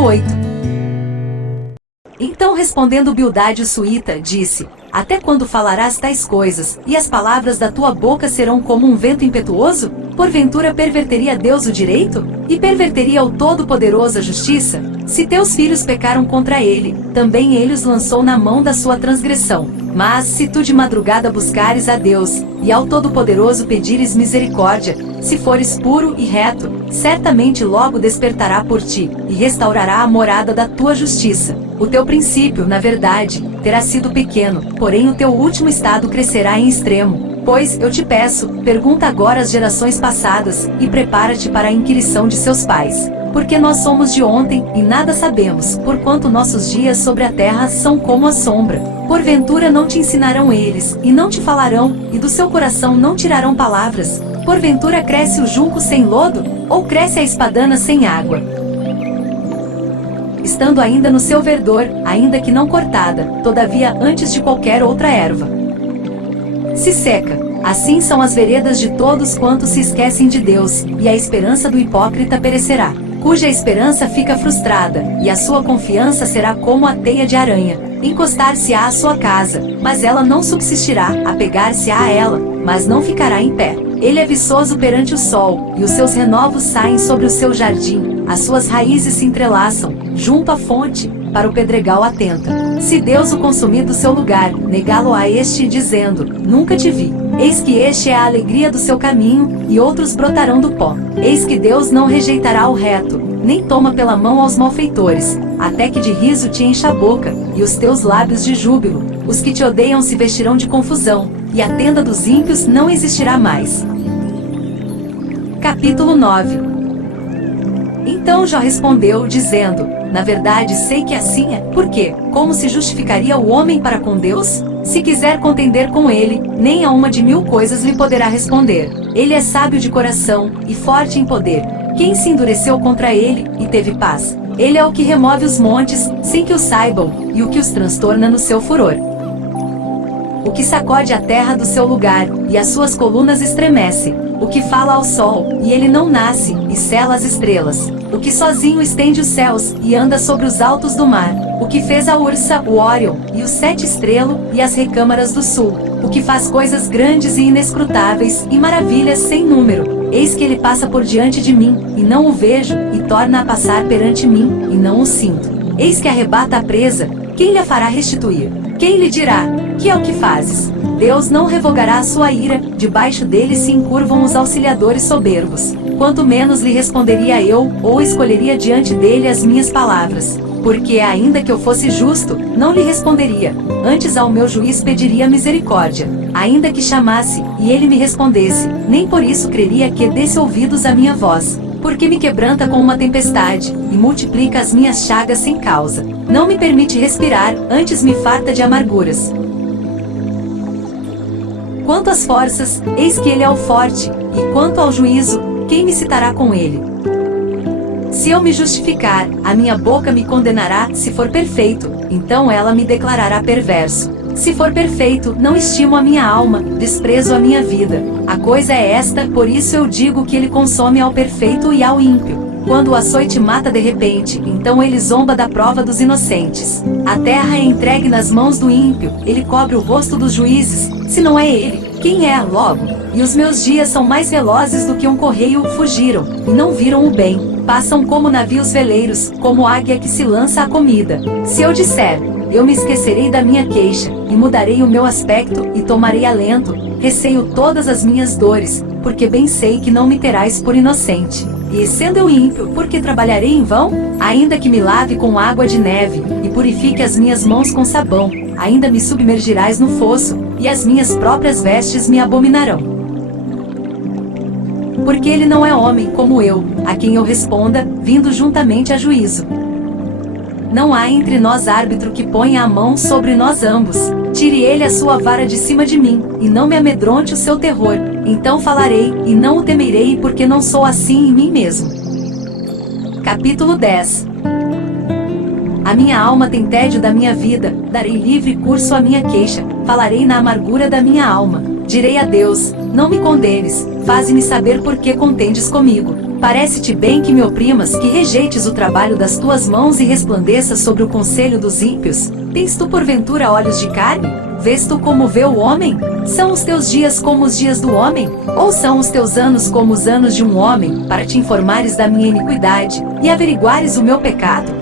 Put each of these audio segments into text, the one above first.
Capítulo 8. Então respondendo Bildade o suíta, disse: Até quando falarás tais coisas, e as palavras da tua boca serão como um vento impetuoso? Porventura perverteria Deus o direito? E perverteria o Todo-Poderoso a justiça? Se teus filhos pecaram contra ele, também ele os lançou na mão da sua transgressão. Mas se tu de madrugada buscares a Deus, e ao Todo-Poderoso pedires misericórdia, se fores puro e reto, certamente logo despertará por ti, e restaurará a morada da tua justiça. O teu princípio, na verdade, terá sido pequeno, porém o teu último estado crescerá em extremo. Pois, eu te peço, pergunta agora às gerações passadas, e prepara-te para a inquirição de seus pais. Porque nós somos de ontem, e nada sabemos, porquanto nossos dias sobre a terra são como a sombra. Porventura não te ensinarão eles, e não te falarão, e do seu coração não tirarão palavras? Porventura cresce o junco sem lodo, ou cresce a espadana sem água? Estando ainda no seu verdor, ainda que não cortada, todavia antes de qualquer outra erva se seca. Assim são as veredas de todos quantos se esquecem de Deus, e a esperança do hipócrita perecerá, cuja esperança fica frustrada, e a sua confiança será como a teia de aranha. Encostar-se-á à sua casa, mas ela não subsistirá, apegar-se-á a ela, mas não ficará em pé. Ele é viçoso perante o sol, e os seus renovos saem sobre o seu jardim, as suas raízes se entrelaçam, junto à fonte, para o pedregal atenta. Se Deus o consumir do seu lugar, negá-lo-á este dizendo: Nunca te vi. Eis que este é a alegria do seu caminho, e outros brotarão do pó. Eis que Deus não rejeitará o reto, nem toma pela mão aos malfeitores, até que de riso te encha a boca, e os teus lábios de júbilo. Os que te odeiam se vestirão de confusão, e a tenda dos ímpios não existirá mais. Capítulo 9. Então Jó respondeu, dizendo: Na verdade sei que assim é. Por quê? Como se justificaria o homem para com Deus? Se quiser contender com ele, nem a uma de 1000 coisas lhe poderá responder. Ele é sábio de coração, e forte em poder. Quem se endureceu contra ele, e teve paz? Ele é o que remove os montes, sem que o saibam, e o que os transtorna no seu furor. O que sacode a terra do seu lugar, e as suas colunas estremece. O que fala ao sol, e ele não nasce, e sela as estrelas. O que sozinho estende os céus, e anda sobre os altos do mar. O que fez a Ursa, o Órion, e o 7 estrelo, e as recâmaras do sul. O que faz coisas grandes e inescrutáveis, e maravilhas sem número. Eis que ele passa por diante de mim, e não o vejo, e torna a passar perante mim, e não o sinto. Eis que arrebata a presa, quem lhe fará restituir? Quem lhe dirá: que é o que fazes? Deus não revogará a sua ira, debaixo dele se encurvam os auxiliadores soberbos. Quanto menos lhe responderia eu, ou escolheria diante dele as minhas palavras. Porque ainda que eu fosse justo, não lhe responderia, antes ao meu juiz pediria misericórdia. Ainda que chamasse, e ele me respondesse, nem por isso creria que desse ouvidos à minha voz. Porque me quebranta com uma tempestade, e multiplica as minhas chagas sem causa. Não me permite respirar, antes me farta de amarguras. Quanto às forças, eis que ele é o forte, e quanto ao juízo, quem me citará com ele? Se eu me justificar, a minha boca me condenará. Se for perfeito, então ela me declarará perverso. Se for perfeito, não estimo a minha alma, desprezo a minha vida. A coisa é esta, por isso eu digo que ele consome ao perfeito e ao ímpio. Quando o açoite mata de repente, então ele zomba da prova dos inocentes. A terra é entregue nas mãos do ímpio, ele cobre o rosto dos juízes. Se não é ele, quem é logo? E os meus dias são mais velozes do que um correio, fugiram, e não viram o bem. Passam como navios veleiros, como águia que se lança à comida. Se eu disser: eu me esquecerei da minha queixa, e mudarei o meu aspecto, e tomarei alento, receio todas as minhas dores, porque bem sei que não me terás por inocente. E sendo eu ímpio, por que trabalharei em vão? Ainda que me lave com água de neve, e purifique as minhas mãos com sabão, ainda me submergirás no fosso, e as minhas próprias vestes me abominarão. Porque ele não é homem como eu, a quem eu responda, vindo juntamente a juízo. Não há entre nós árbitro que ponha a mão sobre nós ambos. Tire ele a sua vara de cima de mim, e não me amedronte o seu terror. Então falarei, e não o temerei, porque não sou assim em mim mesmo. Capítulo 10. A minha alma tem tédio da minha vida, darei livre curso à minha queixa, falarei na amargura da minha alma. Direi a Deus: não me condenes, Faze-me saber por que contendes comigo. Parece-te bem que me oprimas, que rejeites o trabalho das tuas mãos e resplandeças sobre o conselho dos ímpios? Tens tu porventura olhos de carne? Vês tu como vê o homem? São os teus dias como os dias do homem? Ou são os teus anos como os anos de um homem, para te informares da minha iniquidade, e averiguares o meu pecado?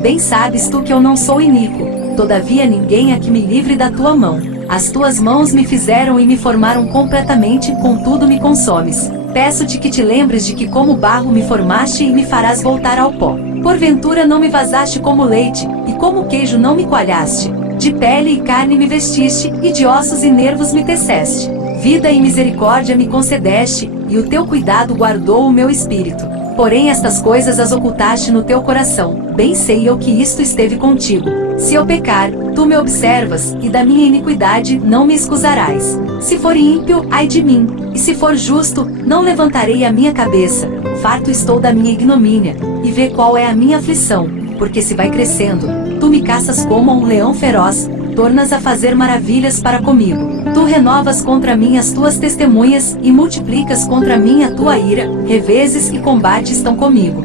Bem sabes tu que eu não sou iníquo, todavia ninguém há que me livre da tua mão. As tuas mãos me fizeram e me formaram completamente, contudo me consomes. Peço-te que te lembres de que como barro me formaste e me farás voltar ao pó. Porventura não me vazaste como leite, e como queijo não me coalhaste. De pele e carne me vestiste, e de ossos e nervos me teceste. Vida e misericórdia me concedeste, e o teu cuidado guardou o meu espírito. Porém estas coisas as ocultaste no teu coração. Bem sei eu que isto esteve contigo. Se eu pecar, tu me observas, e da minha iniquidade não me escusarás. Se for ímpio, ai de mim, e se for justo, não levantarei a minha cabeça. Farto estou da minha ignomínia, e vê qual é a minha aflição, porque se vai crescendo. Tu me caças como a um leão feroz, tornas a fazer maravilhas para comigo. Tu renovas contra mim as tuas testemunhas, e multiplicas contra mim a tua ira, revezes e combates estão comigo.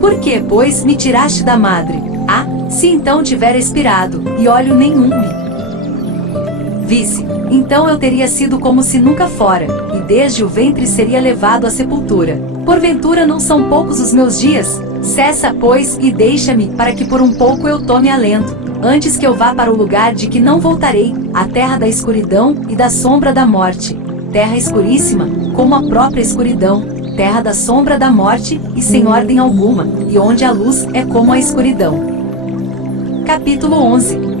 Por que, pois, me tiraste da madre? Ah, se então tivera expirado, e olho nenhum me visse, então eu teria sido como se nunca fora, e desde o ventre seria levado à sepultura. Porventura não são poucos os meus dias? Cessa, pois, e deixa-me, para que por um pouco eu tome alento, antes que eu vá para o lugar de que não voltarei, a terra da escuridão e da sombra da morte. Terra escuríssima, como a própria escuridão, terra da sombra da morte, e sem ordem alguma, e onde a luz é como a escuridão. Capítulo 11.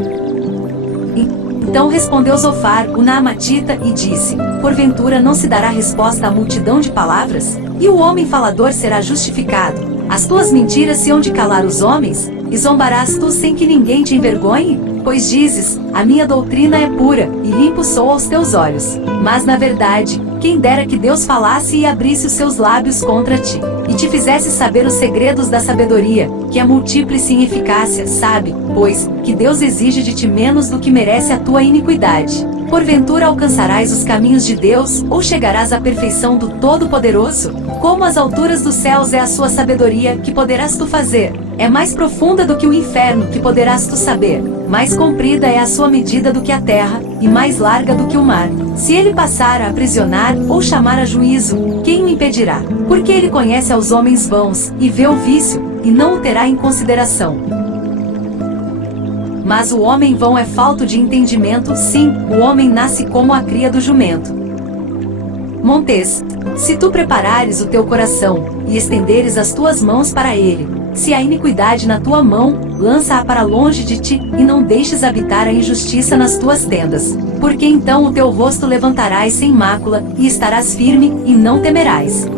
Então respondeu Zofar, o Naamatita, e disse: Porventura não se dará resposta à multidão de palavras? E o homem falador será justificado? As tuas mentiras se hão de calar os homens? E zombarás tu sem que ninguém te envergonhe? Pois dizes, a minha doutrina é pura, e limpo sou aos teus olhos. Mas na verdade, quem dera que Deus falasse e abrisse os seus lábios contra ti, e te fizesse saber os segredos da sabedoria, que é múltiplice em eficácia, sabe, pois, que Deus exige de ti menos do que merece a tua iniquidade. Porventura alcançarás os caminhos de Deus, ou chegarás à perfeição do Todo-Poderoso? Como as alturas dos céus é a sua sabedoria, que poderás tu fazer? É mais profunda do que o inferno, que poderás tu saber. Mais comprida é a sua medida do que a terra, e mais larga do que o mar. Se ele passar a aprisionar, ou chamar a juízo, quem o impedirá? Porque ele conhece aos homens vãos, e vê o vício, e não o terá em consideração. Mas o homem vão é falto de entendimento, sim, o homem nasce como a cria do jumento. Montes, se tu preparares o teu coração, e estenderes as tuas mãos para ele, se há iniquidade na tua mão, lança-a para longe de ti, e não deixes habitar a injustiça nas tuas tendas. Porque então o teu rosto levantarás sem mácula, e estarás firme, e não temerás.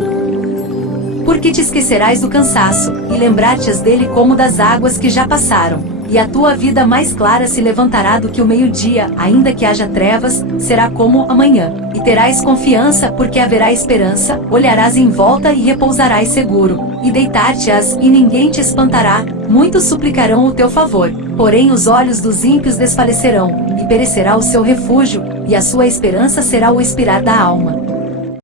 Porque te esquecerás do cansaço, e lembrar-te-ás dele como das águas que já passaram. E a tua vida mais clara se levantará do que o meio-dia, ainda que haja trevas, será como amanhã. E terás confiança, porque haverá esperança, olharás em volta e repousarás seguro. E deitar-te-ás, e ninguém te espantará, muitos suplicarão o teu favor. Porém os olhos dos ímpios desfalecerão, e perecerá o seu refúgio, e a sua esperança será o expirar da alma.